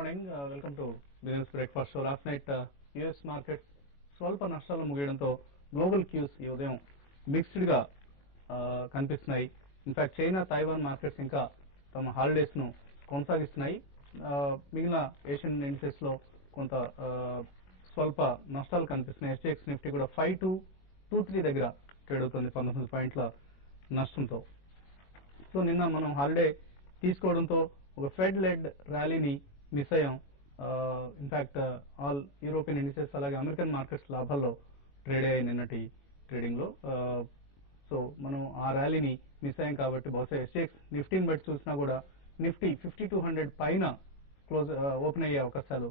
morning. Welcome to Business Breakfast Show. Last night, US markets స్వల్ప నష్టాలు ముగియడంతో global cues ఈ ఉదయం మిక్స్డ్ గా కనిపిస్తున్నాయి. ఇన్ఫాక్ట్ చైనా, తైవాన్ మార్కెట్స్ ఇంకా తమ హాలిడేస్ ను కొనసాగిస్తున్నాయి. మిగిలిన ఏషియన్ ఇండిసెస్ లో కొంత స్వల్ప నష్టాలు కనిపిస్తున్నాయి. SGX నిఫ్టీ కూడా 5223 దగ్గర ట్రేడ్ అవుతుంది 19 పాయింట్ల నష్టంతో. సో నిన్న మనం హాలిడే తీసుకోవడంతో ఒక ఫెడ్ లెడ్ ర్యాలీని మిస్ అయ్యాం. ఇన్ఫాక్ట్ ఆల్ యూరోపియన్ ఇండిసెస్ అలాగే అమెరికన్ మార్కెట్స్ లాభాల్లో ట్రేడ్ అయ్యాయి నిన్నటి ట్రేడింగ్ లో. సో మనం ఆ ర్యాలీని మిస్ అయ్యాం కాబట్టి బహుశా SGX నిఫ్టీని బట్టి చూసినా కూడా నిఫ్టీ 5200 పైన క్లోజ్ ఓపెన్ అయ్యే అవకాశాలు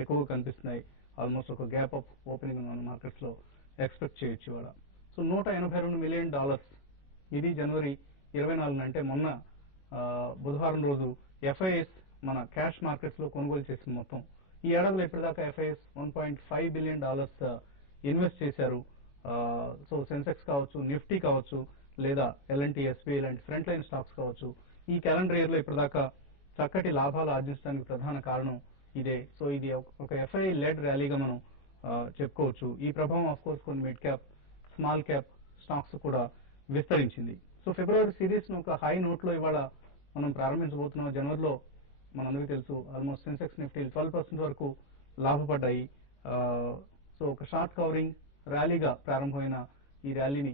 ఎక్కువగా కనిపిస్తున్నాయి. ఆల్మోస్ట్ ఒక గ్యాప్ అప్ ఓపెనింగ్ మన మార్కెట్స్ లో ఎక్స్పెక్ట్ చేయొచ్చు ఇవాళ. సో $182 మిలియన్ ఇది జనవరి 24 అంటే మొన్న బుధవారం రోజు FIS మన క్యాష్ మార్కెట్స్ లో కొనుగోలు చేసిన మొత్తం. ఈ ఏడాదిలో ఇప్పటిదాకా FIS $1.5 బిలియన్ ఇన్వెస్ట్ చేశారు. సో సెన్సెక్స్ కావచ్చు, నిఫ్టీ కావచ్చు, లేదా L&T, SBI లాంటి ఫ్రంట్ లైన్ స్టాక్స్ కావచ్చు. ఈ క్యాలెండర్ ఇయర్ లో ఇప్పటిదాకా చక్కటి లాభాలు ఆర్జించడానికి ప్రధాన కారణం ఇదే. సో ఇది ఒక FI లెడ్ ర్యాలీగా మనం చెప్పుకోవచ్చు. ఈ ప్రభావం ఆఫ్ కోర్స్ కొన్ని mid cap, small cap stocks కూడా విస్తరించింది. సో ఫిబ్రవరి సిరీస్ ను ఒక హై నోట్ లో ఇవాళ మనం ప్రారంభించబోతున్నాం. జనవరిలో మనందరికీ తెలుసు ఆల్మోస్ట్ సెన్సెక్స్ నిఫ్టీ 12% వరకు లాభపడ్డాయి. సో ఒక షార్ట్ కవరింగ్ ర్యాలీగా ప్రారంభమైన ఈ ర్యాలీని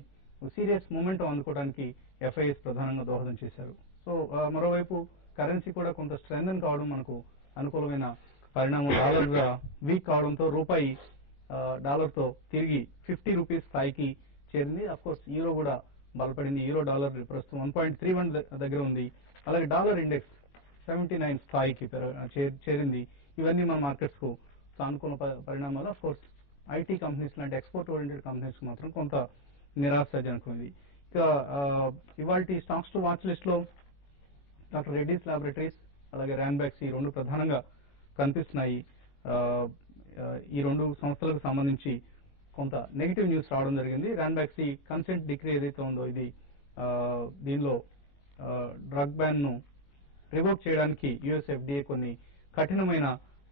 సీరియస్ మూమెంటం అందుకోవడానికి FIS ప్రధానంగా దోహదం చేశారు. సో మరోవైపు కరెన్సీ కూడా కొంత స్ట్రెంథన్ కావడం మనకు అనుకూలమైన పరిణామం. డాలర్ వీక్ కావడంతో రూపాయి డాలర్ తో తిరిగి 50 రూపీస్ స్థాయికి చేరింది. అఫ్ కోర్స్ యూరో కూడా బలపడింది. యూరో డాలర్ ప్రస్తుతం 1.31 దగ్గర ఉంది. అలాగే డాలర్ ఇండెక్స్ 79 స్థాయికి చేరింది. ఇవన్నీ మన మార్కెట్స్ కు సానుకూల పరిణామాలు. అఫ్ కోర్స్ IT కంపెనీస్ లాంటి ఎక్స్పోర్ట్ ఓరియంటెడ్ కంపెనీస్ మాత్రం కొంత నిరాశాజనకమైంది. ఇక ఇవాల్టి స్టాక్స్ టు వాచ్ లిస్ట్ లో డాక్టర్ రెడ్డీస్ ల్యాబొరేటరీస్ అలాగే ర్యాన్బ్యాక్స్ ఈ రెండు ప్రధానంగా కనిపిస్తున్నాయి. ఈ రెండు సంస్థలకు సంబంధించి కొంత నెగిటివ్ న్యూస్ రావడం జరిగింది. ర్యాన్బ్యాక్స్ ఈ కన్సెంట్ డిక్రీ ఏదైతే ఉందో ఇది దీనిలో డ్రగ్ బ్యాన్ ను రివోక్ చేయడానికి US FDA కొన్ని కఠినమైన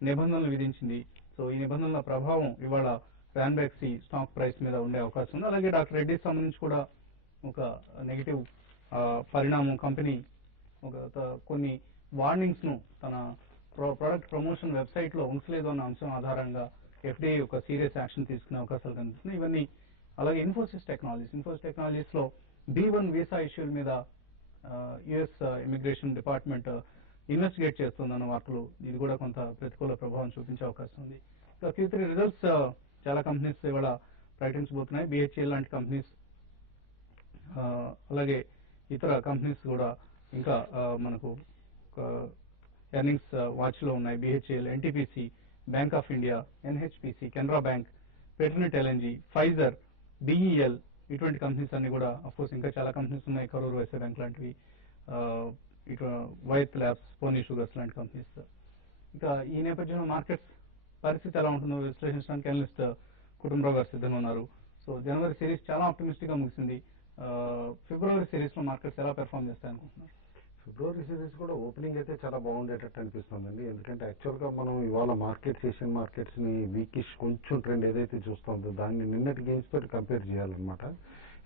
నిబంధనలు విధించింది. సో ఈ నిబంధనల ప్రభావం ఇవాళ ర్యాన్బ్యాక్స్ స్టాక్ ప్రైస్ మీద ఉండే అవకాశం ఉంది. అలాగే డాక్టర్ రెడ్డిస్ సంబంధించి కూడా ఒక నెగిటివ్ పరిణామం. కంపెనీ కొన్ని వార్నింగ్స్ ను తన ప్రొడక్ట్ ప్రమోషన్ వెబ్సైట్ లో ఉంచలేదు అన్న అంశం ఆధారంగా FDA ఒక సీరియస్ యాక్షన్ తీసుకునే అవకాశాలు కనిపిస్తున్నాయి. ఇవన్నీ అలాగే ఇన్ఫోసిస్ టెక్నాలజీస్ లో B1 వీసా ఇష్యూల మీద US ఇమిగ్రేషన్ డిపార్ట్మెంట్ ఇన్వెస్టిగేట్ చేస్తుందన్న వార్తలు. ఇది కూడా కొంత ప్రతికూల ప్రభావం చూపించే అవకాశం ఉంది. Q3 రిజల్ట్స్ చాలా కంపెనీస్ ఇవాళ ప్రకటించబోతున్నాయి. BHEL లాంటి కంపెనీస్ అలాగే ఇతర కంపెనీస్ కూడా ఇంకా మనకు ఎర్నింగ్స్ వాచ్ లో ఉన్నాయి. BHEL, NTPC, bank of India, NHPC, Canara bank, Petronet LNG, Pfizer, BEL ఇటువంటి కంపెనీస్ అన్ని కూడా అఫ్ కోర్స్ ఇంకా చాలా కంపెనీస్ ఉన్నాయి. కరూర్ వైశ్య బ్యాంక్ లాంటివి, ఇటు వైట్ ల్యాబ్స్, పోనీ షుగర్స్ లాంటి కంపెనీస్. ఇంకా ఈ నేపథ్యంలో మార్కెట్స్ పరిస్థితి ఎలా ఉంటుందో విశ్లేషించడానికి అనలిస్ట్ కుటుంబరావు గారు సిద్ధంగా ఉన్నారు. సో జనవరి సిరీస్ చాలా ఆప్టిమిస్టిక్ గా ముగిసింది. ఫిబ్రవరి సిరీస్ లో మార్కెట్స్ ఎలా పెర్ఫార్మ్ చేస్తాయనుకుంటున్నారు? ఫిబ్రవరి సిరీస్ కూడా ఓపెనింగ్ అయితే చాలా బాగుండేటట్టు అనిపిస్తుందండి. ఎందుకంటే యాక్చువల్గా మనం ఇవాళ ఏషియన్ మార్కెట్స్ ని వీకిష్ కొంచెం ట్రెండ్ ఏదైతే చూస్తుందో దాన్ని నిన్నటి గేమ్స్ తోటి కంపేర్ చేయాలన్నమాట.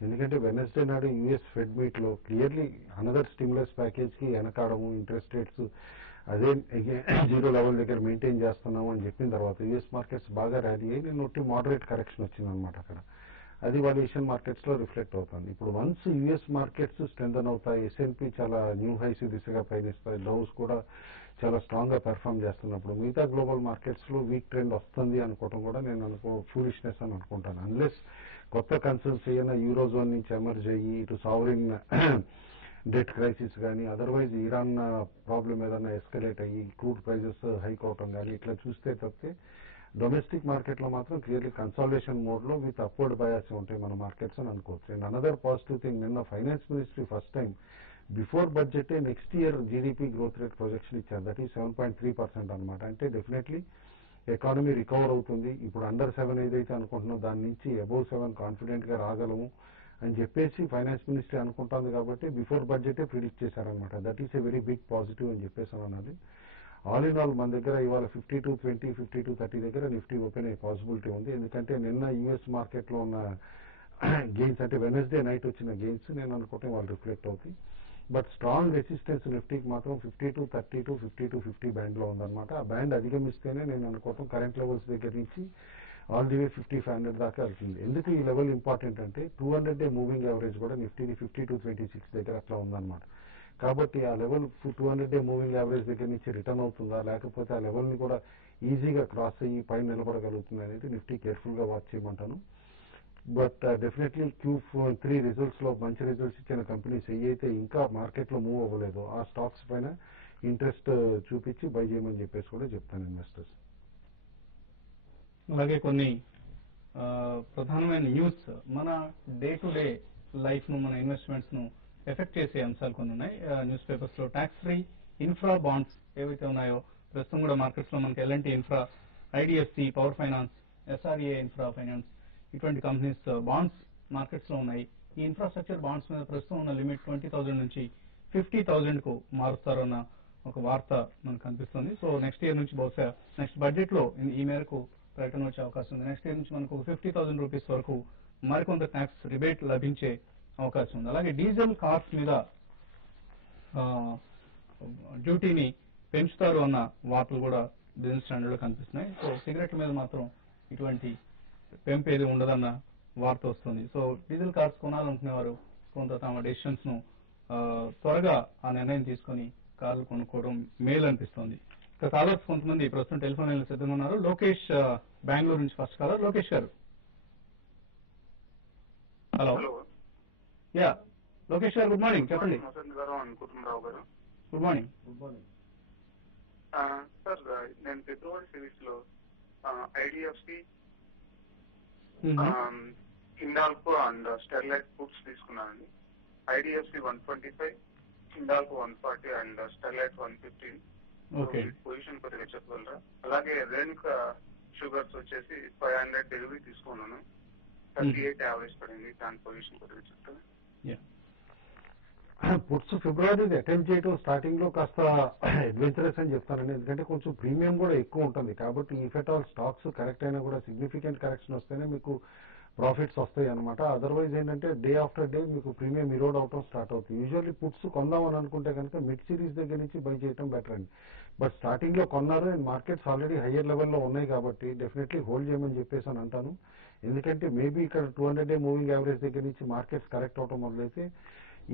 ఎందుకంటే వెనస్డే నాడు US ఫెడ్ మీట్ లో క్లియర్లీ అనదర్ స్టిమ్యులస్ ప్యాకేజ్ కి వెనకాడము, ఇంట్రెస్ట్ రేట్స్ అదే 0 లెవెల్ దగ్గర మెయింటైన్ చేస్తున్నాము అని చెప్పిన తర్వాత US మార్కెట్స్ బాగా ర్యాలీ అయ్యి నిన్న మోడరేట్ కరెక్షన్ వచ్చిందనమాట అక్కడ. అది వాళ్ళ ఏషియన్ మార్కెట్స్ లో రిఫ్లెక్ట్ అవుతుంది. ఇప్పుడు వన్స్ US మార్కెట్స్ స్ట్రెంథన్ అవుతాయి, S&P చాలా న్యూ హైస్ దిశగా పయనిస్తాయి, డౌస్ కూడా చాలా స్ట్రాంగ్ గా పెర్ఫామ్ చేస్తున్నప్పుడు మిగతా గ్లోబల్ మార్కెట్స్ లో వీక్ ట్రెండ్ వస్తుంది అనుకోవడం కూడా నేను ఫూలిష్నెస్ అని అనుకుంటాను. అన్లెస్ కొత్త కన్సర్న్స్ ఏమైనా యూరో జోన్ నుంచి ఎమర్జ్ అయ్యి ఇటు సావరిన్ డెట్ క్రైసిస్ కానీ అదర్వైజ్ ఇరాన్ ప్రాబ్లం ఏదైనా ఎస్కలేట్ అయ్యి క్రూడ్ ప్రైజెస్ హైక్ అవటం కానీ ఇట్లా చూస్తే తప్పితే డొమెస్టిక్ మార్కెట్ లో మాత్రం క్లియర్లీ కన్సాలిడేషన్ మోడ్ లో విత్ అప్వర్డ్ బయాస్ ఉంటాయి మన మార్కెట్స్ అని అనుకోవచ్చు. అండ్ అనదర్ పాజిటివ్ థింగ్, నిన్న finance ministry first time before budget next year GDP growth rate projection ఇచ్చారు. దట్ ఈస్ 7.3% అనమాట. అంటే డెఫినెట్లీ ఎకానమీ రికవర్ అవుతుంది. ఇప్పుడు అండర్ 7 ఏదైతే అనుకుంటున్నాం దాని నుంచి అబౌవ్ 7 కాన్ఫిడెంట్ గా రాగలము అని చెప్పేసి ఫైనాన్స్ మినిస్ట్రీ అనుకుంటుంది. కాబట్టి బిఫోర్ బడ్జెటే ప్రిడిక్ట్ చేశారనమాట. That is a very big positive అని చెప్పేసి అన్నది. ఆల్ ఇన్ ఆల్ మన దగ్గర ఇవాళ 52.20 52.30 దగ్గర నిఫ్టీ ఓపెన్ అయ్యే పాసిబిలిటీ ఉంది. ఎందుకంటే నిన్న యుఎస్ మార్కెట్లో ఉన్న గెయిన్స్ అంటే వెనస్డే నైట్ వచ్చిన గెయిన్స్ నేను అనుకుంటే వాళ్ళు రిఫ్లెక్ట్ అవుతాయి. బట్ స్ట్రాంగ్ రెసిస్టెన్స్ నిఫ్టీకి మాత్రం 52.30 టు 52.50 బ్యాండ్లో ఉందన్నమాట. ఆ బ్యాండ్ అధిగమిస్తేనే నేను అనుకోవటం కరెంట్ లెవెల్స్ దగ్గర నుంచి ఆల్ ది వే 5500 దాకా వెళ్తుంది. ఎందుకు ఈ లెవెల్ ఇంపార్టెంట్ అంటే 200-డే మూవింగ్ యావరేజ్ కూడా నిఫ్టీని 52.26 దగ్గర అట్లా ఉందన్నమాట. కాబట్టి ఆ లెవెల్ 200-డే మూవింగ్ యావరేజ్ దగ్గర నుంచి రిటర్న్ అవుతుందా, లేకపోతే ఆ లెవెల్ని కూడా ఈజీగా క్రాస్ అయ్యి పైన నిలబడగలుగుతుంది అనేది నిఫ్టీ కేర్ఫుల్గా వాచ్ చేయమంటాను. బట్ డెఫినెట్లీ Q3 రిజల్ట్స్లో మంచి రిజల్ట్స్ ఇచ్చిన కంపెనీస్ ఏవైతే ఇంకా మార్కెట్లో మూవ్ అవ్వలేదో ఆ స్టాక్స్ పైన ఇంట్రెస్ట్ చూపించి బై చేయమని చెప్పేసి కూడా చెప్తాను ఇన్వెస్టర్స్. అలాగే కొన్ని ప్రధానమైన న్యూస్ మన డే టు డే లైఫ్ ను, మన ఇన్వెస్ట్మెంట్స్ ను ఎఫెక్ట్ చేసే అంశాలు కొన్ని ఉన్నాయి. న్యూస్ పేపర్స్ లో ట్యాక్స్ ఫ్రీ ఇన్ఫ్రా బాండ్స్ ఏవైతే ఉన్నాయో ప్రస్తుతం కూడా మార్కెట్స్ లో మనకి LNT infra, IDFC, power finance, SRA infra finance ఇటువంటి కంపెనీస్ బాండ్స్ మార్కెట్స్ లో ఉన్నాయి. ఈ ఇన్ఫ్రాస్ట్రక్చర్ బాండ్స్ మీద ప్రస్తుతం ఉన్న లిమిట్ 20,000 నుంచి 50,000 కు మారుస్తారన్న ఒక వార్త మనకు కనిపిస్తుంది. సో నెక్స్ట్ ఇయర్ నుంచి బహుశా నెక్స్ట్ బడ్జెట్ లో ఈ మేరకు ప్రకటన వచ్చే అవకాశం ఉంది. నెక్స్ట్ ఇయర్ నుంచి మనకు 50,000 రూపీస్ వరకు మరికొంత ట్యాక్స్ రిబేట్ లభించే అవకాశం ఉంది. అలాగే డీజిల్ కార్స్ మీద డ్యూటీని పెంచుతారు అన్న వార్తలు కూడా బిజినెస్ స్టాండర్డ్ లో కనిపిస్తున్నాయి. సో సిగరెట్ల మీద మాత్రం ఇటువంటి పెంపు ఏది ఉండదన్న వార్త వస్తుంది. సో డీజిల్ కార్స్ కొనాలనుకునేవారు కొంత తమ డెసిషన్స్ ను త్వరగా ఆ నిర్ణయం తీసుకొని కార్లు కొనుక్కోవడం మేలు అనిపిస్తుంది. ఇక కాలర్స్ కొంతమంది ప్రస్తుతం టెలిఫోన్ లైన్ సిద్ధంగా ఉన్నారు. లోకేష్ బెంగళూరు నుంచి ఫస్ట్ కాలర్. లోకేష్ గారు, hello. Yeah Lokesh garu, good morning, చెప్పండి. Good morning. సార్, నేను ఫిబ్రవరి సిరీస్ లో IDFC, Hindalco and Sterlite puts తీసుకున్నానండి. IDFC 125, Hindalco 140 and Sterlite 115. Position కొద్దిగా చెప్పగలరా? అలాగే రేణుకా షుగర్స్ వచ్చేసి 500 డెలివరీ తీసుకున్నాను. 38 యావరేజ్ పడింది. దాని పొజిషన్ కొద్దిగా చెప్తాను. పుట్స్ ఫిబ్రవరి అటెంప్ట్ చేయడం స్టార్టింగ్ లో కాస్త అడ్వెంచరస్ అని చెప్తానండి. ఎందుకంటే కొంచెం ప్రీమియం కూడా ఎక్కువ ఉంటుంది. కాబట్టి if at all stocks correct అయినా కూడా సిగ్నిఫికెంట్ కరెక్షన్ వస్తేనే మీకు ప్రాఫిట్స్ వస్తాయి అనమాట. అదర్వైజ్ ఏంటంటే డే ఆఫ్టర్ డే మీకు ప్రీమియం ఇరోడ్ అవటం స్టార్ట్ అవుతుంది. యూజువల్లీ పుట్స్ కొందామని అనుకుంటే కనుక మిడ్ సిరీస్ దగ్గర నుంచి బై చేయడం బెటర్ అండి. బట్ స్టార్టింగ్ లో కొన్నారు అండ్ మార్కెట్స్ ఆల్రెడీ హయ్యర్ లెవెల్లో ఉన్నాయి కాబట్టి డెఫినెట్లీ హోల్డ్ చేయమని చెప్పేసి అని అంటాను. ఎందుకంటే మేబీ ఇక్కడ 200-డే మూవింగ్ యావరేజ్ దగ్గర నుంచి మార్కెట్స్ కరెక్ట్ అవటం మొదలైతే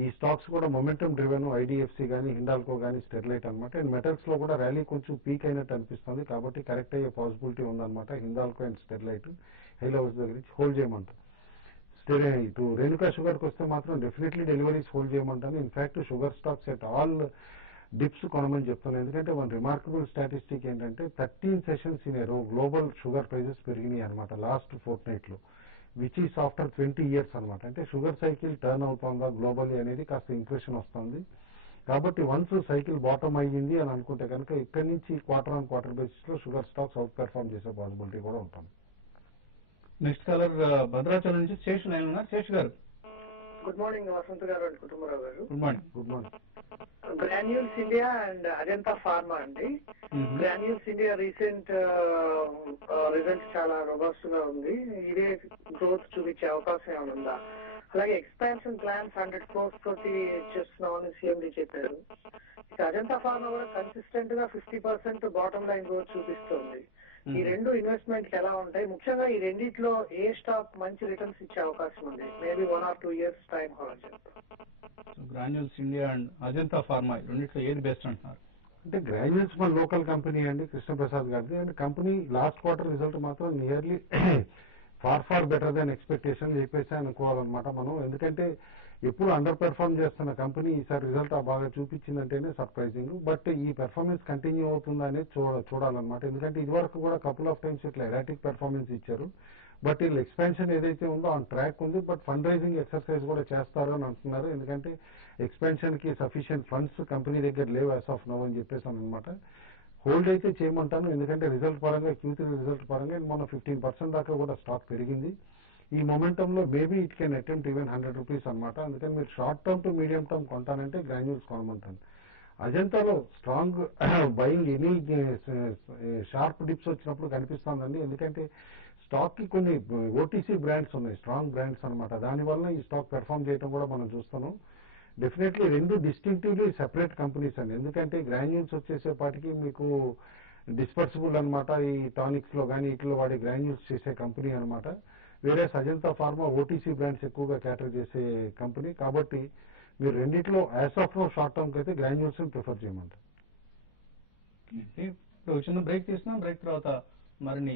ఈ స్టాక్స్ కూడా మొమెంటమ్ డ్రివెన్, ఐడిఎఫ్సి కానీ, హిండాల్కో కానీ, స్టెర్లైట్ అనమాట. అండ్ మెటల్స్ లో కూడా ర్యాలీ కొంచెం పీక్ అయినట్టు అనిపిస్తుంది. కాబట్టి కరెక్ట్ అయ్యే పాసిబిలిటీ ఉందన్నమాట. Hindalco and Sterlite high levels దగ్గర నుంచి హోల్డ్ చేయమంటారు. ఇటు రేణుకా షుగర్కి వస్తే మాత్రం డెఫినెట్లీ డెలివరీస్ హోల్డ్ చేయమంటాను. In fact sugar stocks at all dips కొనమని చెప్తాను. ఎందుకంటే వన్ రిమార్కబుల్ స్టాటిస్టిక్ ఏంటంటే 13 సెషన్స్ ఇన్ ఏ రో గ్లోబల్ షుగర్ ప్రైజెస్ పెరిగినాయి అనమాట లాస్ట్ ఫోర్ట్ నైట్ లో, విచ్ ఈస్ ఆఫ్టర్ 20 years అనమాట. అంటే షుగర్ సైకిల్ టర్న్ అవుతుందా గ్లోబల్లీ అనేది కాస్త ఇంప్రెషన్ వస్తుంది. కాబట్టి వన్స్ సైకిల్ బాటమ్ అయ్యింది అని అనుకుంటే కనుక ఇక్కడి నుంచి క్వార్టర్ ఆన్ క్వార్టర్ బేసిస్ లో షుగర్ స్టాక్స్ అవుట్ పెర్ఫార్మ్ చేసే పాసిబిలిటీ కూడా ఉంటుంది. నెక్స్ట్ కాలర్ భద్రాచలం నుంచి శేషు లైన్ ఉన్నారు. శేషు గారు, గుడ్ మార్నింగ్ వసంత్ గారు అండ్ కుటుంబరావు గారు. Good morning. Good morning. Granules India and Ajanta pharma అండి. గ్రాన్యూల్స్ ఇండియా రీసెంట్ రిజల్ట్ చాలా రోబస్ట్ గా ఉంది. ఇదే గ్రోత్ చూపించే అవకాశం ఏమైనా ఉందా? అలాగే ఎక్స్పాన్షన్ ప్లాన్స్ 100 crores తోటి చేస్తున్నామని సిఎండి చెప్పారు. ఇక అజంతా ఫార్మా కూడా కన్సిస్టెంట్ గా 50% బాటమ్ లైన్ గ్రోత్ చూపిస్తుంది. ఈ రెండు ఇన్వెస్ట్మెంట్లు ఎలా ఉంటాయి? ముఖ్యంగా ఈ రెండిట్లో ఏ స్టాక్ మంచి రిటర్న్స్ ఇచ్చే అవకాశం ఉంది? Maybe 1 or 2 years time horizon. Granules India and Ajanta pharma రెండిట్లో ఏది బెస్ట్ అంటున్నారు? అంటే గ్రాన్యూల్స్ మన లోకల్ కంపెనీ అండి, కృష్ణప్రసాద్ గారిది. And company last quarter result మాత్రం nearly far better than expectation చెప్పేసి అనుకోవాలన్నమాట మనం. ఎందుకంటే ఎప్పుడు అండర్ పెర్ఫార్మ్ చేస్తున్న కంపెనీ ఈసారి రిజల్ట్ బాగా చూపించిందంటేనే సర్ప్రైజింగ్. బట్ ఈ పెర్ఫార్మెన్స్ కంటిన్యూ అవుతుందా అనేది చూడాలన్నమాట. ఎందుకంటే ఇదివరకు కూడా కపుల్ ఆఫ్ టైమ్స్ ఇట్లా ఎరాటిక్ పెర్ఫార్మెన్స్ ఇచ్చారు. బట్ వీళ్ళు ఎక్స్పాన్షన్ ఏదైతే ఉందో ఆన్ ట్రాక్ ఉంది. బట్ ఫండ్ రైజింగ్ ఎక్సర్సైజ్ కూడా చేస్తారు అని అంటున్నారు. ఎందుకంటే ఎక్స్పాన్షన్ కి సఫిషియెంట్ ఫండ్స్ కంపెనీ దగ్గర లేవు యాజ్ ఆఫ్ నౌ అని చెప్పేసి అనమాట. హోల్డ్ అయితే చేయమంటాను. ఎందుకంటే రిజల్ట్ పరంగా Q3 రిజల్ట్ పరంగా మన 15% దాకా కూడా స్టాక్ పెరిగింది. ఈ మొమెంటంలో maybe it can attempt even 100 rupees అనమాట. అందుకని మీరు short term to medium term కొంటానంటే గ్రాన్యూల్స్ కొనమంటాను. అజంతాలో strong buying any sharp dips వచ్చినప్పుడు కనిపిస్తుందండి. ఎందుకంటే స్టాక్ కి కొన్ని ఓటీసీ బ్రాండ్స్ ఉన్నాయి, స్ట్రాంగ్ బ్రాండ్స్ అనమాట. దానివల్ల ఈ స్టాక్ పెర్ఫామ్ చేయడం కూడా మనం చూస్తున్నాం. డెఫినెట్లీ రెండు డిస్టింక్టివ్లీ సెపరేట్ కంపెనీస్ అండి. ఎందుకంటే గ్రాన్యూల్స్ వచ్చేసేపాటికి మీకు డిస్పర్సిబుల్ అనమాట, ఈ టానిక్స్ లో కానీ ఇట్లో వాడే గ్రాన్యూల్స్ చేసే కంపెనీ అనమాట. వేరే అజంతా ఫార్మా ఓటీసీ బ్రాండ్స్ ఎక్కువగా క్యాటర్ చేసే కంపెనీ. కాబట్టి మీరు రెండిట్లో as of now short term కి అయితే గ్రాన్యూల్స్ ప్రిఫర్ చేయమంటారు. ఇప్పుడు చిన్న బ్రేక్ తీసుకున్నాం. బ్రేక్ తర్వాత మరిన్ని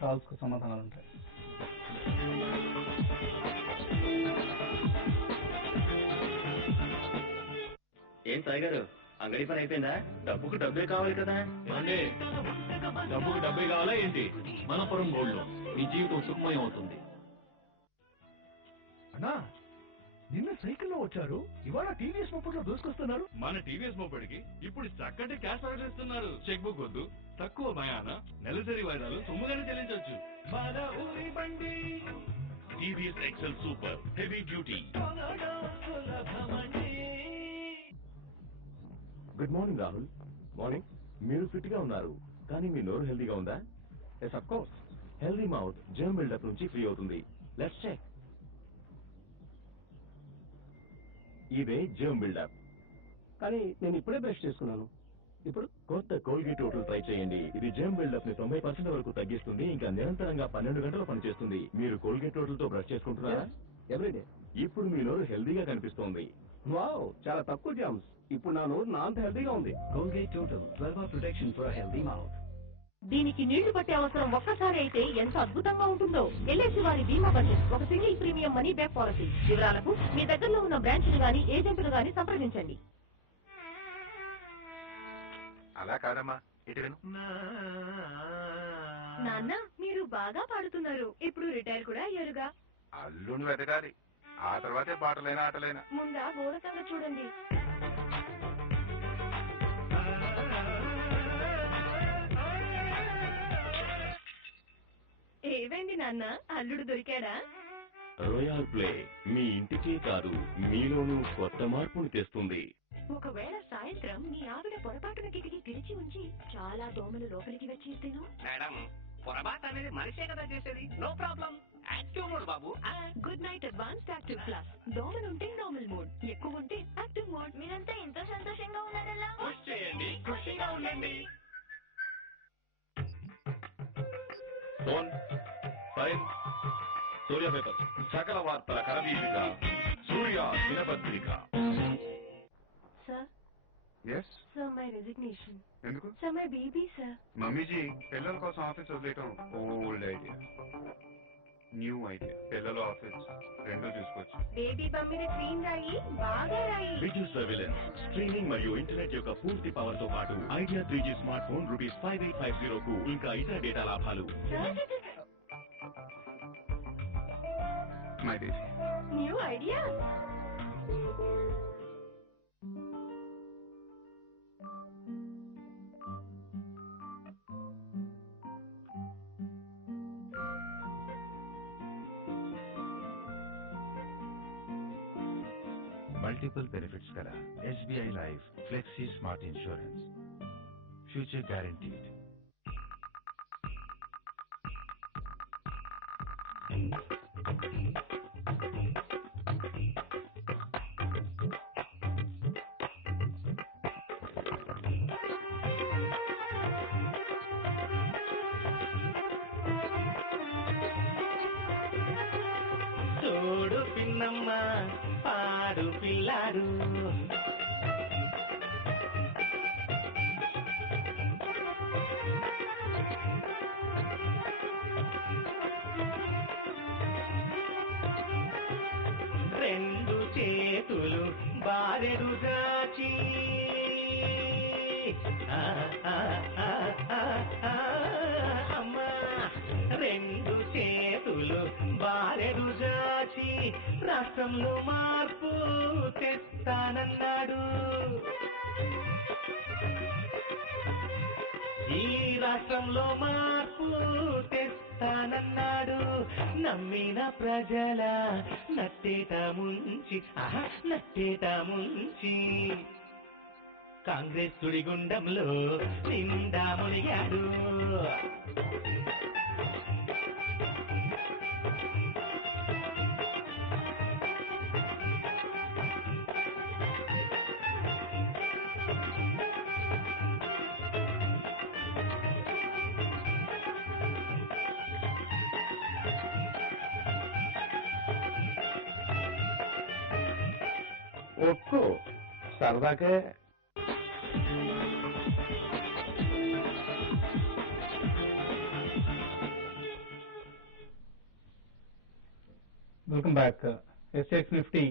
కాల్స్ కు సమాధానాలు ఉంటాయి. ఏం సాయి గారు, అంగడి పని అయిపోయిందా? డబ్బుకు డబ్బే కావాలి కదా. డబ్బుకు డబ్బే కావాలా ఏంటి? మనపురం గోల్డ్ లో మీ జీవితం సుఖమయం అవుతుంది. అన్నా, నిన్న సైకిల్లో వచ్చారు, ఇవాళ టీవీఎస్ మొప్పట్లో దూసుకొస్తున్నారు. మన టీవీఎస్ మొబైల్కి ఇప్పుడు చక్కటి క్యాష్ ఆర్డర్ ఇస్తున్నారు. చెక్ బుక్ వద్దు, తక్కువ భయాన నెలసరి వాయిదాలు సొమ్ముగానే చెల్లించవచ్చు. మన ఊరి బండి TVS XL super heavy duty. Good morning Rahul. Morning. మీరు ఫిట్ గా ఉన్నారు, కానీ మీ నోరు హెల్దీగా ఉందా? Yes of course. Healthy mouth germ buildup నుంచి ఫ్రీ అవుతుంది. Let's check. ఇదే జర్మ్ బిల్డప్. కానీ నేను ఇప్పుడే బ్రష్ చేసుకున్నాను. ఇప్పుడు కొత్త కోల్గేట్ టోటల్ ట్రై చేయండి. ఇది జర్మ్ బిల్డప్ ని 90% వరకు తగ్గిస్తుంది, ఇంకా నిరంతరంగా 12 గంటలు పనిచేస్తుంది. మీరు కోల్గేట్ టోటల్ తో బ్రష్ చేసుకుంటున్నారా? ఎవ్రీడే. ఇప్పుడు మీ నోరు హెల్దీగా కనిపిస్తోంది. వావ్, చాలా తక్కువ జామ్స్. ఇప్పుడు నా నోరు నా అంత హెల్దీగా ఉంది. Colgate total 12 hour protection for healthy mouth. దీనికి నీళ్లు పట్టే అవసరం ఒక్కసారి అయితే ఎంత అద్భుతంగా ఉంటుందో. ఎల్ఐసి వారి బీమా బడ్జెట్ ఒక single premium money back policy. వివరాలకు మీ దగ్గరలో ఉన్న బ్రాంచ్లు గాని ఏజెంట్లు గాని సంప్రదించండి. అలా కాదమ్మా, ఇటు విను. నాన్న, మీరు బాగా పాడుతున్నారు. ఇప్పుడు రిటైర్ కూడా అయ్యారుగా. అల్లుని వెతకాలి, ఆ తర్వాతే పాటలైనా ఆటలైనా. ముందా గోడ సంగతి చూడండి. ఏమైంది నాన్న, అల్లుడు దొరికాడా? రోయల్ ప్లే మీ ఇంటికే కాదు మీలోనూ కొత్త మార్పుని తెస్తుంది. ఒకవేళ సాయంత్రం మీ ఆవిడ పొరపాటున కిటికీ తెరిచి ఉంచి చాలా దోమలు లోపలికి వచ్చేస్తేను? మేడం, పొరపాటు అనేది మనిషే కదా చేసేది. No problem. యాక్టివ్ మోడ్ బాబు. Good Knight advanced active plus. దోమలుంటే నార్మల్ మోడ్, ఎక్కువ ఉంటే యాక్టివ్ మోడ్. మీరంతా ఇంత సంతోషంగా ఉన్నారలా? పుష్ చేయండి, ఖుషిగా ఉండండి. ఫోన్ సైన్ సూర్య పేపర్ సకల వార్తల కరవీరిక సూర్య దినపత్రిక. Sir, yes sir my resignation. ఎందుకు? Sir my baby sir. మమ్మీజీ, పిల్లల కోసం ఆఫీస్ వదిలేయటం ఓల్డ్ ఐడియా. New idea. పిల్లలు ఆఫీస్ రెండూ చూసుకోవచ్చు. బేబీ బమ్మిని క్లీన్ రాయి, బాగా రాయి. విద్యుత్ సర్వేలెన్స్, స్ట్రీమింగ్ మరియు ఇంటర్నెట్ యొక్క పూర్తి పవర్ తో పాటు ఐడియా 3G స్మార్ట్ ఫోన్ ₹5850 కు ఇంకా ఇతర డేటా లాభాలు. My baby. New idea. Multiple benefits గల SBI life flexi smart insurance. Future guaranteed. చూడు పిన్నమ్మ, పాడు పిల్లాడు. రెండు చేతులు బారెడు దాచి అమ్మా, రెండు చేతులు బారెడు దాచి రాష్ట్రంలో మార్పు తెస్తానన్నాడు. ఈ రాష్ట్రంలో మార్పు తెస్తానన్నాడు. నమ్మిన ప్రజల నట్టేట ముంచి, నట్టేట ముంచి కాంగ్రెస్ సుడిగుండంలో నిండా మునిగాడు. ఒక్కు సరదాకే వెల్కమ్ బ్యాక్. ఎస్ఎక్స్ నిఫ్టీ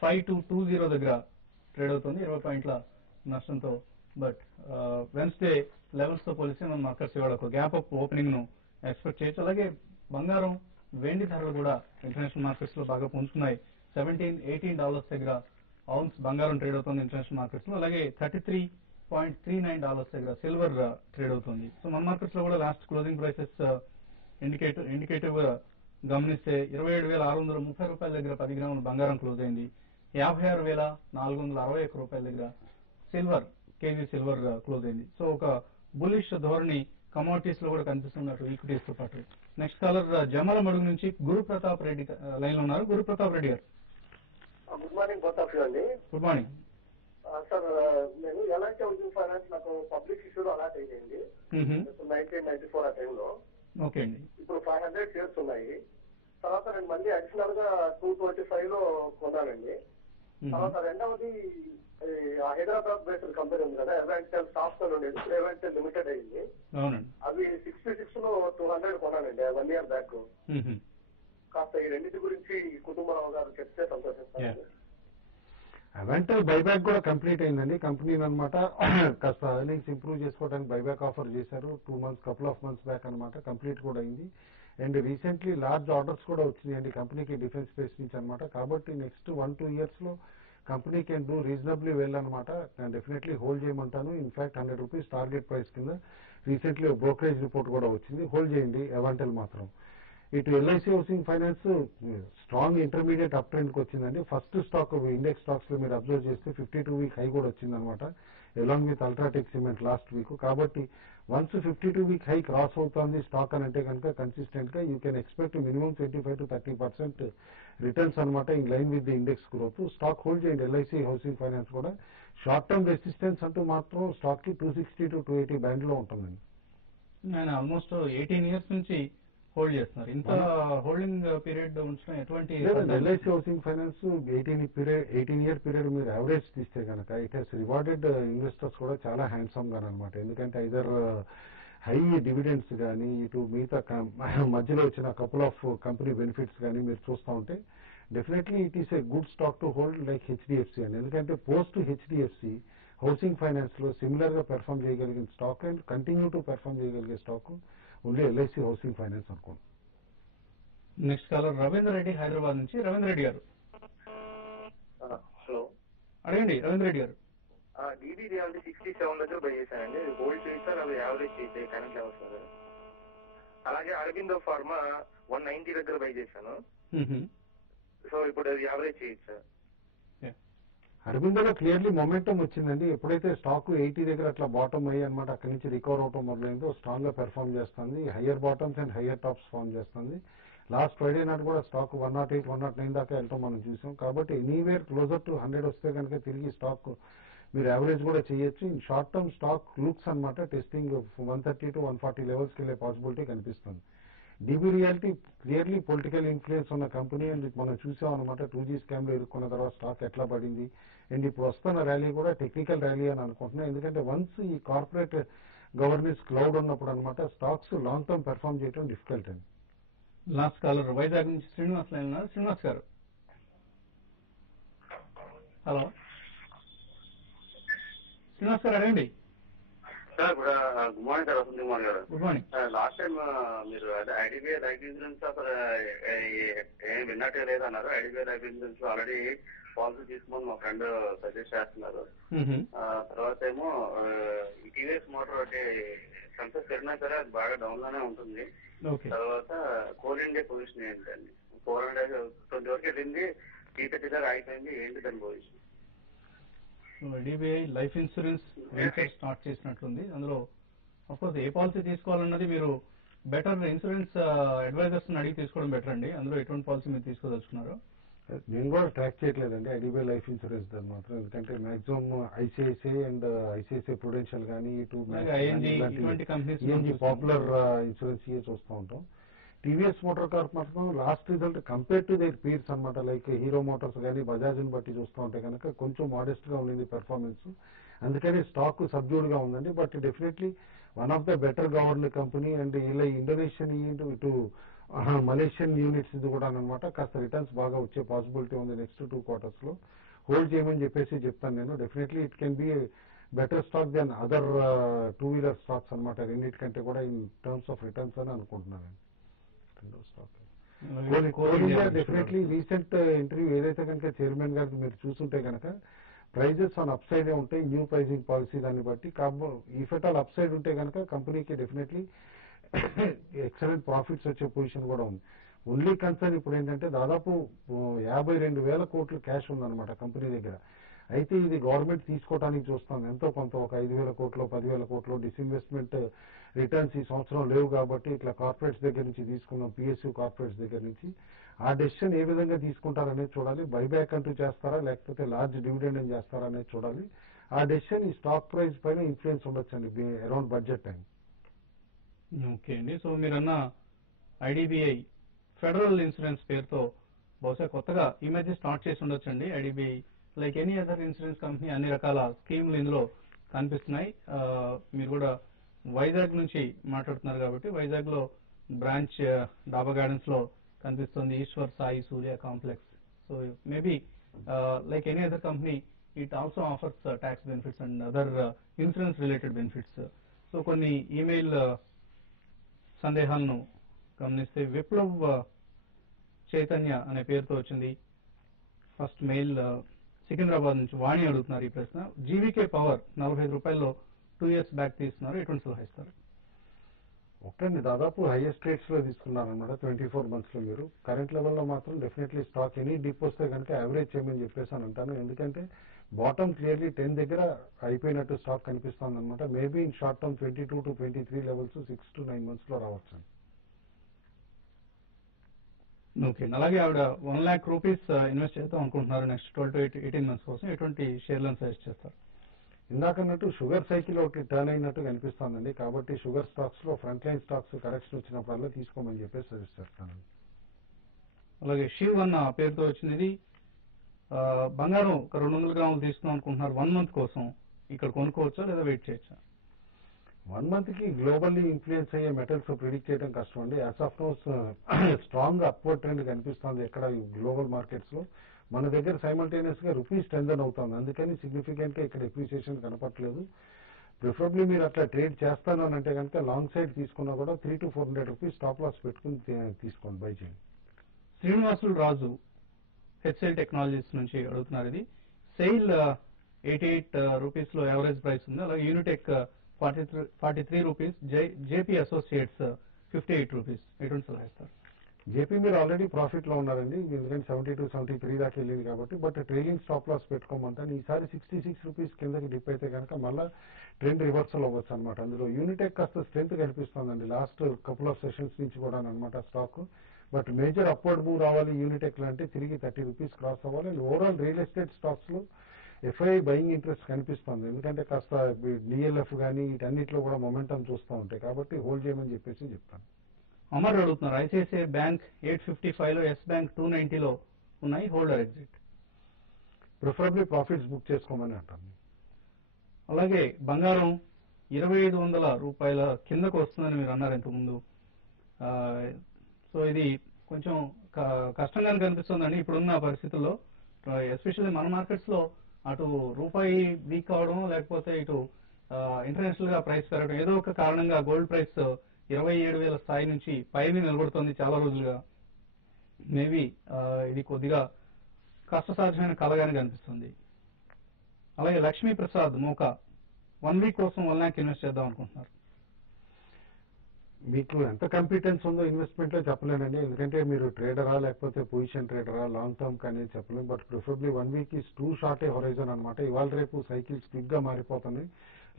5220 దగ్గర ట్రేడ్ అవుతుంది 20 పాయింట్ల నష్టంతో. బట్ వెన్స్డే లెవెల్స్ తో పోలిస్తే మన మార్కెట్స్ ఇవాళ ఒక గ్యాప్ అప్ ఓపెనింగ్ ను ఎక్స్పెక్ట్ చేయొచ్చు. అలాగే బంగారం వెండి ధరలు కూడా ఇంటర్నేషనల్ మార్కెట్స్ లో బాగా పుంజుకున్నాయి. $17-18 దగ్గర ఔన్స్ బంగారం ట్రేడ్ అవుతుంది ఇంటర్నేషనల్ మార్కెట్స్ లో. అలాగే $33.39 దగ్గర సిల్వర్ ట్రేడ్ అవుతుంది. సో మన మార్కెట్స్ లో కూడా లాస్ట్ క్లోజింగ్ ప్రైసెస్ ఇండికేటివ్ గమనిస్తే 27,630 రూపాయల దగ్గర 10 గ్రాముల బంగారం క్లోజ్ అయింది. 56,461 రూపాయల దగ్గర సిల్వర్ కేజీ సిల్వర్ క్లోజ్ అయింది. సో ఒక బులిష్ ధోరణి కమోడిటీస్ లో కూడా కనిపిస్తున్నట్టు ఈక్విటీస్ తో పాటు. నెక్స్ట్ కాలర్ జమ్మల మడుగు నుంచి గురు ప్రతాప్ రెడ్డి లైన్ లో ఉన్నారు. గురు Pratap Reddy garu good morning both of you అండి. Good morning sir. నేను ఎలాంటి హౌసింగ్ ఫైనాన్స్ నాకు పబ్లిక్ ఇష్యూలో అలాట్ అయ్యింది 1994 ఆ టైంలో. ఓకే అండి. ఇప్పుడు 500 షేర్స్ ఉన్నాయి. తర్వాత నేను మళ్ళీ అడిషనల్ గా 225 లో కొన్నానండి. తర్వాత రెండవది హైదరాబాద్ బేస్డ్ కంపెనీ ఉంది కదా, ఎవెంటల్ సాఫ్ట్వేర్ ఉండేది, ఇప్పుడు ఎవెంటల్ లిమిటెడ్ అయింది. అవి 66 లో 200 కొన్నానండి 1 year బ్యాక్. కాస్త ఈ రెండింటి గురించి కుటుంబరావు గారు చెప్తే సంతోషిస్తాను. అవెంటల్ బైబ్యాక్ కూడా కంప్లీట్ అయిందండి. కంపెనీని అనమాట కాస్త ఎర్నింగ్స్ ఇంప్రూవ్ చేసుకోవడానికి బైబ్యాక్ ఆఫర్ చేశారు 2 months couple of months back అనమాట. కంప్లీట్ కూడా అయింది. అండ్ రీసెంట్లీ లార్జ్ ఆర్డర్స్ కూడా వచ్చినాయండి కంపెనీకి డిఫెన్స్ స్పేస్ నుంచి అనమాట. కాబట్టి నెక్స్ట్ 1-2 years లో company can do reasonably well అనమాట. డెఫినెట్లీ హోల్డ్ చేయమంటాను. ఇన్ఫాక్ట్ ₹100 టార్గెట్ ప్రైస్ కింద రీసెంట్లీ బ్రోకరేజ్ రిపోర్ట్ కూడా వచ్చింది. హోల్డ్ చేయండి అవెంటల్ మాత్రం. ఇటు LIC housing finance strong intermediate uptrend కి వచ్చిందండి. ఫస్ట్ స్టాక్ ఇండెక్స్ స్టాక్స్ లో మీరు అబ్జర్వ్ చేస్తే 52 week హై కూడా వచ్చిందనమాట, along with UltraTech cement last week. కాబట్టి వన్స్ 52 week హై క్రాస్ అవుతుంది స్టాక్ అని అంటే కనుక కన్సిస్టెంట్ గా you can expect minimum 25-30% returns అనమాట in line with the index growth. Stock hold చేయండి ఎల్ఐసి హౌసింగ్ ఫైనాన్స్ కూడా. షార్ట్ టర్మ్ రెసిస్టెన్స్ అంటూ మాత్రం స్టాక్ కి 260-280 బ్యాండ్ లో ఉంటుందండి. నేను ఆల్మోస్ట్ 18 years నుంచి హోల్డ్ చేస్తున్నారు. ఇంత హోల్డింగ్ పీరియడ్ ఉంచడం ఎటువంటి LIC housing finance 18-year period మీరు యావరేజ్ తీస్తే కనుక ఇట్ హెస్ రివార్డెడ్ ఇన్వెస్టర్స్ కూడా చాలా హ్యాండ్సమ్ గా అనమాట. ఎందుకంటే ఐదర్ హై డివిడెండ్స్ కానీ ఇటు మిగతా మధ్యలో వచ్చిన కపుల్ ఆఫ్ కంపెనీ బెనిఫిట్స్ కానీ మీరు చూస్తూ ఉంటే definitely it is a good stock to hold like HDFC అని. ఎందుకంటే పోస్ట్ హెచ్డిఎఫ్సి హౌసింగ్ ఫైనాన్స్ లో సిమిలర్ గా పెర్ఫామ్ చేయగలిగిన stock and continue to perform చేయగలిగే stock only LIC housing finance అనుకోండి. నెక్స్ట్ కాలర్ రవీంద్ర రెడ్డి హైదరాబాద్ నుంచి. రవీంద్ర రెడ్డి గారు హలో అడగండి. రవీంద్ర రెడ్డి గారు డీడీ రియాలిటీ 67 దగ్గర బై చేశానండి. హోల్డ్ చేశారు, అవి యావరేజ్ చేసే కరెంట్ లెవెల్స్. అలాగే అరబిందో ఫార్మా 190 దగ్గర బై చేశాను. సో ఇప్పుడు అది యావరేజ్ చేయొచ్చు సార్. అరబిందోలో క్లియర్లీ మొమెంటం వచ్చిందండి. ఎప్పుడైతే స్టాక్ 80 దగ్గర అట్లా బాటమ్ అయ్యి అనమాట అక్కడి నుంచి రికవర్ అవటం మొదలైందో స్ట్రాంగ్ గా పెర్ఫామ్ చేస్తుంది. Higher bottoms and higher tops form చేస్తుంది. లాస్ట్ ఫ్రైడే నాడు కూడా స్టాక్ 108, 109 దాకా వెళ్ళటం మనం చూసాం. కాబట్టి ఎనీవేర్ క్లోజర్ టు 100 వస్తే కనుక తిరిగి స్టాక్ మీరు యావరేజ్ కూడా చేయొచ్చు. In short term stock looks అనమాట టెస్టింగ్ 130-140 లెవెల్స్కి వెళ్ళే పాసిబిలిటీ కనిపిస్తుంది. DB realty clearly political influence ఉన్న కంపెనీ అండ్ మనం చూసాం అనమాట 2G స్కామ్ లో ఇరుక్కున్న తర్వాత స్టాక్ ఎట్లా పడింది. అండ్ ఇప్పుడు వస్తున్న ర్యాలీ కూడా టెక్నికల్ ర్యాలీ అని అనుకుంటున్నాను. ఎందుకంటే వన్స్ ఈ కార్పొరేట్ గవర్నెన్స్ క్లౌడ్ ఉన్నప్పుడు అనమాట స్టాక్స్ లాంగ్ టర్మ్ పెర్ఫామ్ చేయడం డిఫికల్ట్ అండి. లాస్ట్ కాలర్ వైజాగ్ నుంచి శ్రీనివాస్ లైన్ ఉన్నారు. శ్రీనివాస్ గారు హలో. శ్రీనివాస్ గారు అడగండి. Sir good morning sir. Vasant Kumar garu. Good morning. Last time మీరు ఐడిబిఐ లైఫ్ ఇన్సూరెన్స్ అసలు ఏం విన్నట్టే లేదన్నారు. ఐడిబిఐ లైఫ్ ఇన్సూరెన్స్ లో ఆల్రెడీ పాలసీ తీసుకోమని మా ఫ్రెండ్ సజెస్ట్ చేస్తున్నారు. తర్వాత ఏమో టీవీఎస్ మోటార్ ఒకటి సక్సెస్ వెళ్ళినా సరే అది బాగా డౌన్ లోనే ఉంటుంది. తర్వాత కోల్ ఇండియా పొజిషన్ ఏంటండి? 420 వరకు వెళ్ళింది, 330 దాకా ఆగిపోయింది. ఏంటి దాని position? IDBI life insurance venture start చేసినట్లుంది. అందులో అఫ్కోర్స్ ఏ పాలసీ తీసుకోవాలన్నది మీరు బెటర్ ఇన్సూరెన్స్ అడ్వైజర్స్ అడిగి తీసుకోవడం బెటర్ అండి. అందులో ఎటువంటి పాలసీ మీరు తీసుకోదలుచుకున్నారు? నేను కూడా ట్రాక్ చేయట్లేదండి ఐడిబిఐ లైఫ్ ఇన్సూరెన్స్ దాని మాత్రం, ఎందుకంటే maximum ICICI and ICICI Prudential కానీ ఈఎన్జీ పాపులర్ ఇన్సూరెన్స్ చూస్తూ ఉంటాం. టీవీఎస్ మోటార్ కార్ప్ మాత్రం last result compare to their peers అనమాట, లైక్ హీరో మోటార్స్ కానీ బజాజ్ని బట్టి చూస్తూ ఉంటే కనుక కొంచెం మోడెస్ట్ గా ఉండింది పెర్ఫార్మెన్స్. అందుకని స్టాక్ సబ్డ్యూడ్ గా ఉందండి. But definitely one of the better governor company. And ఇలా ఇండోనేషియన్ ఇటు మలేషియన్ యూనిట్స్ ఇది కూడా అనమాట కాస్త రిటర్న్స్ బాగా వచ్చే పాసిబిలిటీ ఉంది నెక్స్ట్ 2 quarters లో. హోల్డ్ చేయమని చెప్పేసి చెప్తాను నేను. Definitely it can be better stock then other 2-wheeler stocks అనమాట, రెండింటికంటే కూడా ఇన్ టర్మ్స్ ఆఫ్ రిటర్న్స్ అని అనుకుంటున్నాను. డెఫినెట్లీ రీసెంట్ ఇంటర్వ్యూ ఏదైతే కనుక చైర్మన్ గారికి మీరు చూస్తుంటే కనుక ప్రైజెస్ ఆన్ అప్ సైడ్ ఉంటాయి, న్యూ ప్రైజింగ్ పాలసీ దాన్ని బట్టి. If at all up side ఉంటే కనుక కంపెనీకి డెఫినెట్లీ ఎక్సలెంట్ ప్రాఫిట్స్ వచ్చే పొజిషన్ కూడా ఉంది. ఓన్లీ కన్సర్న్ ఇప్పుడు ఏంటంటే దాదాపు 52,000 కోట్లు క్యాష్ ఉందన్నమాట కంపెనీ దగ్గర. అయితే ఇది గవర్నమెంట్ తీసుకోవడానికి చూస్తాం ఎంతో కొంత, ఒక 5,000 కోట్లు 10,000 కోట్లు డిస్ఇన్వెస్ట్మెంట్ రిటర్న్స్ ఈ సంవత్సరం లేవు కాబట్టి ఇట్లా కార్పొరేట్స్ దగ్గర నుంచి తీసుకున్నాం, పిఎస్యూ కార్పొరేట్స్ దగ్గర నుంచి. ఆ డెసిషన్ ఏ విధంగా తీసుకుంటారనేది చూడాలి. బైబ్యాక్ అంటూ చేస్తారా లేకపోతే లార్జ్ డివిడెండ్ అని చేస్తారా అనేది చూడాలి. ఆ డెసిషన్ ఈ స్టాక్ ప్రైస్ పైన ఇన్ఫ్లుయెన్స్ ఉండొచ్చండి అరౌండ్ బడ్జెట్ టైం. ఓకే అండి. సో మీరన్న ఐడిబిఐ ఫెడరల్ ఇన్సూరెన్స్ పేరుతో బహుశా కొత్తగా ఈ మధ్య స్టార్ట్ చేసి ఉండొచ్చండి. IDBI like any other insurance company అన్ని రకాల స్కీములు ఇందులో కనిపిస్తున్నాయి. మీరు కూడా వైజాగ్ నుంచి మాట్లాడుతున్నారు కాబట్టి వైజాగ్ లో బ్రాంచ్ డాబా గార్డెన్స్ లో కనిపిస్తుంది Eshwar Sai Surya complex. So maybe like any other company it also offers tax benefits and other insurance related benefits. So కొన్ని ఈమెయిల్ సందేహాలను గమనిస్తే విప్లవ్ చైతన్య అనే పేరుతో వచ్చింది. ఫస్ట్ మెయిల్ సికింద్రాబాద్ నుంచి వాణి అడుగుతున్నారు ఈ ప్రశ్న. జీవీకే పవర్ 45 రూపాయల్లో 2 years బ్యాక్ తీసుకున్నారు, ఎటువంటి సలహా ఇస్తారు? ఒకటండి, దాదాపు హైయెస్ట్ రేట్స్ లో తీసుకున్నారనమాట 24 months లో. మీరు కరెంట్ లెవెల్లో మాత్రం డెఫినెట్లీ స్టాక్ ఎనీ డిప్ వస్తే కనుక యావరేజ్ చేయమని చెప్పేసి అని అంటాను. ఎందుకంటే బాటమ్ క్లియర్లీ 10 దగ్గర అయిపోయినట్టు స్టాక్ కనిపిస్తుంది అనమాట. Maybe in short term 22 to 23 levels 6 to 9 months లో రావచ్చు. ఓకే. అలాగే ఆవిడ 1 lakh రూపీస్ ఇన్వెస్ట్ చేద్దాం అనుకుంటున్నారు నెక్స్ట్ 12 to 18 months కోసం. ఎటువంటి షేర్లను సజెస్ట్ చేస్తారు? ఇందాకన్నట్టు షుగర్ సైకిల్ ఒకటి టర్న్ అయినట్టు కనిపిస్తుందండి. కాబట్టి షుగర్ స్టాక్స్ లో ఫ్రంట్ లైన్ స్టాక్స్ కరెక్షన్ వచ్చినప్పుడల్లా తీసుకోమని చెప్పేసి సజెస్ట్ చేస్తాను. అలాగే శివ్ అన్న పేరుతో వచ్చింది. బంగారం ఒక 200 గ్రాములు తీసుకుందాం అనుకుంటున్నారు 1 month కోసం. ఇక్కడ కొనుక్కోవచ్చా లేదా వెయిట్ చేయొచ్చా? 1 month కి గ్లోబల్లీ ఇన్ఫ్లుయెన్స్ అయ్యే మెటల్స్ ప్రిడిక్ట్ చేయడం కష్టం అండి. As of now strong upward trend కనిపిస్తుంది ఎక్కడ గ్లోబల్ మార్కెట్స్ లో. మన దగ్గర సైమల్టేనియస్ గా రూపీస్ స్ట్రెంథెన్ అవుతుంది, అందుకని సిగ్నిఫికెంట్ గా ఇక్కడ ఎప్రిసియేషన్ కనపట్లేదు. ప్రిఫరబ్లీ మీరు అట్లా ట్రేడ్ చేస్తాను అని అంటే కనుక లాంగ్ సైడ్ తీసుకున్నా కూడా 300 to 400 రూపీస్ స్టాప్ లాస్ పెట్టుకుని తీసుకోండి, బై చేయండి. శ్రీనివాసులు రాజు హెచ్ఎల్ టెక్నాలజీస్ నుంచి అడుగుతున్నారు. ఇది సెయిల్ 88 రూపీస్ లో యావరేజ్ ప్రైస్ ఉంది. అలాగే Unitech 43 rupees, JP associates 58 rupees. ఎటువంటి సలహా ఇస్తారు? జేపీ మీరు ఆల్రెడీ ప్రాఫిట్ లో ఉన్నారండి, ఎందుకంటే 72, 73 దాకా వెళ్ళింది కాబట్టి. బట్ ట్రైలింగ్ స్టాప్ లాస్ పెట్టుకోమంటాను. ఈసారి 66 రూపీస్ కిందకి డిప్ అయితే కనుక మళ్ళీ ట్రెండ్ రివర్సల్ అవ్వచ్చు అనమాట. అందులో యూనిటెక్ కాస్త స్ట్రెంత్ కనిపిస్తుందండి లాస్ట్ కపుల్ ఆఫ్ సెషన్స్ నుంచి కూడా అనమాట stock. But major upward move రావాలి యూనిటెక్ లో అంటే తిరిగి 30 రూపీస్ క్రాస్ అవ్వాలి. And overall real estate stocks లో ఎఫ్ఐఐ బయింగ్ ఇంట్రెస్ట్ కనిపిస్తుంది, ఎందుకంటే కాస్త డిఎల్ఎఫ్ కానీ వీటన్నిటిలో కూడా మొమెంటం చూస్తూ ఉంటాయి కాబట్టి హోల్డ్ చేయమని చెప్పేసి చెప్తాను. అమర్ అడుగుతున్నారు ఐసిఐసిఐ బ్యాంక్ 855 లో, ఎస్ బ్యాంక్ 290 లో ఉన్నాయి, holder exit. Preferably profits book చేసుకోమని అంటాను. అలాగే బంగారం 2500 రూపాయల కిందకు వస్తుందని మీరు అన్నారు ఇంతకుముందు. సో ఇది కొంచెం కష్టంగానే కనిపిస్తుందండి ఇప్పుడున్న పరిస్థితుల్లో. ఎస్పెషల్లీ మన మార్కెట్స్ లో అటు రూపాయి వీక్ అవడం లేకపోతే ఇటు ఇంటర్నేషనల్ గా ప్రైస్ పెరగడం ఏదో ఒక కారణంగా గోల్డ్ ప్రైస్ 27,000 స్థాయి నుంచి పైన నిలబడుతుంది చాలా రోజులుగా. మేబీ ఇది కొద్దిగా కష్టసాధ్యమైన కలగానే కనిపిస్తుంది. అలాగే లక్ష్మీ ప్రసాద్ మోకా 1 week కోసం 1 lakh ఇన్వెస్ట్ చేద్దాం అనుకుంటున్నారు. మీకు ఎంత కంపిటెన్స్ ఉందో ఇన్వెస్ట్మెంట్ లో చెప్పలేనండి, ఎందుకంటే మీరు ట్రేడరా లేకపోతే పొజిషన్ ట్రేడరా లాంగ్ టర్మ్ కానీ చెప్పలేము. But preferably 1 week is two short A horizon అనమాట. ఇవాళ రేపు సైకిల్స్ క్విక్ గా మారిపోతున్నాయి.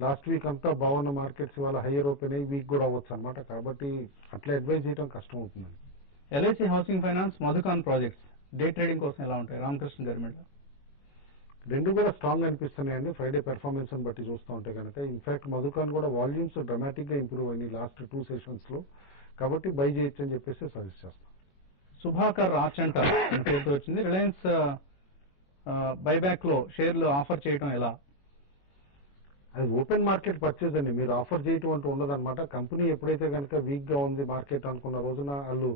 లాస్ట్ వీక్ అంతా బాగున్న మార్కెట్స్ ఇవాళ హైయర్ ఓపెన్ అయ్యి వీక్ కూడా అవ్వచ్చు అనమాట. కాబట్టి అట్లా అడ్వైజ్ చేయడం కష్టం అవుతుందండి. LIC housing finance, Madhucon projects day trading కోసం ఎలా ఉంటాయి రామకృష్ణ గారి? రెండు కూడా స్ట్రాంగ్ అనిపిస్తున్నాయండి ఫ్రైడే పెర్ఫార్మెన్స్ అని బట్టి చూస్తూ ఉంటే కనుక. ఇన్ఫాక్ట్ మధుకాన్ కూడా వాల్యూమ్స్ డ్రమాటిక్ గా ఇంప్రూవ్ అయినాయి లాస్ట్ 2 సెషన్స్ లో, కాబట్టి బై చేయొచ్చు అని చెప్పేసి సజెస్ట్ చేస్తాం. సుభాకర్ ఆచంట పేరుతో వచ్చింది. రిలయన్స్ బైబ్యాక్ లో షేర్లు ఆఫర్ చేయడం ఎలా? అది ఓపెన్ మార్కెట్ పర్చేజ్ అండి, మీరు ఆఫర్ చేయటం అంటూ ఉండదన్నమాట. కంపెనీ ఎప్పుడైతే కనుక వీక్ గా ఉంది మార్కెట్ అనుకున్న రోజున వాళ్ళు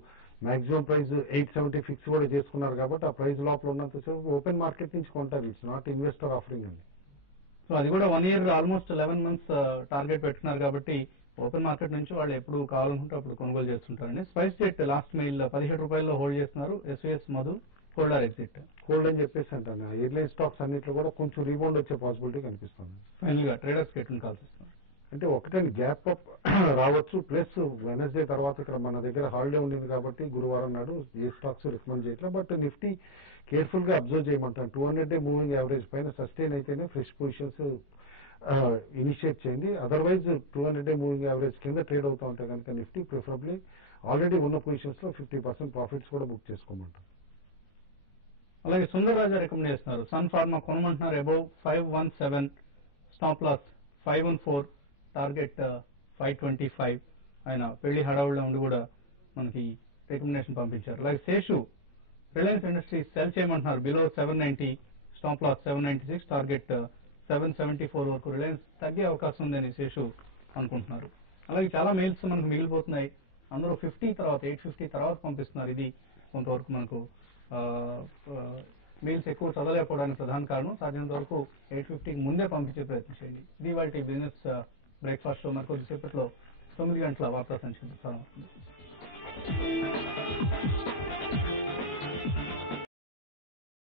మాక్సిమం ప్రైస్ 870 ఫిక్స్ కూడా చేసుకున్నారు కాబట్టి ఆ ప్రైస్ లోపల ఉన్నంతసేపు ఓపెన్ మార్కెట్ నుంచి కొంటారు. ఇట్స్ నాట్ ఇన్వెస్టర్ ఆఫరింగ్ అండి. సో అది కూడా 1 year ఆల్మోస్ట్ 11 months టార్గెట్ పెట్టుకున్నారు కాబట్టి ఓపెన్ మార్కెట్ నుంచి వాళ్ళు ఎప్పుడు కావాలనుకుంటే అప్పుడు కొనుగోలు చేస్తుంటారండి. స్పైస్ జెట్ లాస్ట్ మెయిల్ 17 రూపాయల్లో హోల్డ్ చేస్తున్నారు. SVS Madhu holder exit hold అని చెప్పేసి అంటాను. ఎయిర్లైన్ స్టాక్స్ అన్నింటిలో కూడా కొంచెం రీబౌండ్ వచ్చే పాసిబిలిటీ కనిపిస్తుంది. ఫైనల్ గా ట్రేడర్స్ ఎట్లా కాల్సిస్తున్నారు అంటే ఒకటండి గ్యాప్ అప్ రావచ్చు. ప్లస్ వెనస్డే తర్వాత ఇక్కడ మన దగ్గర హాలిడే ఉండింది కాబట్టి గురువారం నాడు ఏ స్టాక్స్ రికమెండ్ చేయట్లేదు. బట్ నిఫ్టీ కేర్ఫుల్ గా అబ్జర్వ్ చేయమంటాను. 200 డే మూవింగ్ యావరేజ్ పైన సస్టైన్ అయితేనే ఫ్రెష్ పొజిషన్స్ ఇనిషియేట్ చేయండి. అదర్వైజ్ 200 డే మూవింగ్ యావరేజ్ కింద ట్రేడ్ అవుతూ ఉంటే కనుక నిఫ్టీ ప్రిఫరబ్లీ ఆల్రెడీ ఉన్న పొజిషన్స్ లో 50% ప్రాఫిట్స్ కూడా బుక్ చేసుకోమంటారు. అలాగే సుందర్ రాజా రికమెండ్ చేస్తున్నారు. సన్ ఫార్మా కొనమంటున్నారు. Above 517, stop loss 514, target 525. ఆయన పెళ్లి హడావుడిలో ఉండి కూడా మనకి రికమెండేషన్ పంపించారు. అలాగే శేషు రిలయన్స్ ఇండస్ట్రీస్ సెల్ చేయమంటున్నారు. బిలో 790, స్టాప్ లాస్ 796, టార్గెట్ 774 వరకు రిలయన్స్ తగ్గే అవకాశం ఉందని శేషు అనుకుంటున్నారు. అలాగే చాలా మెయిల్స్ మనకు మిగిలిపోతున్నాయి. అందరూ 50 తర్వాత 850 తర్వాత పంపిస్తున్నారు. ఇది కొంతవరకు మనకు మెయిల్స్ ఎక్కువ చదవలేకపోవడానికి ప్రధాన కారణం. సాధ్యమైనంత వరకు 850కి ముందే పంపించే ప్రయత్నం చేయండి. ఇది వాటి బిజినెస్ బ్రేక్ఫాస్ట్. మరికొద్దిసేపట్లో 9 గంటల వార్తా సంచిక ప్రసారం అవుతుంది.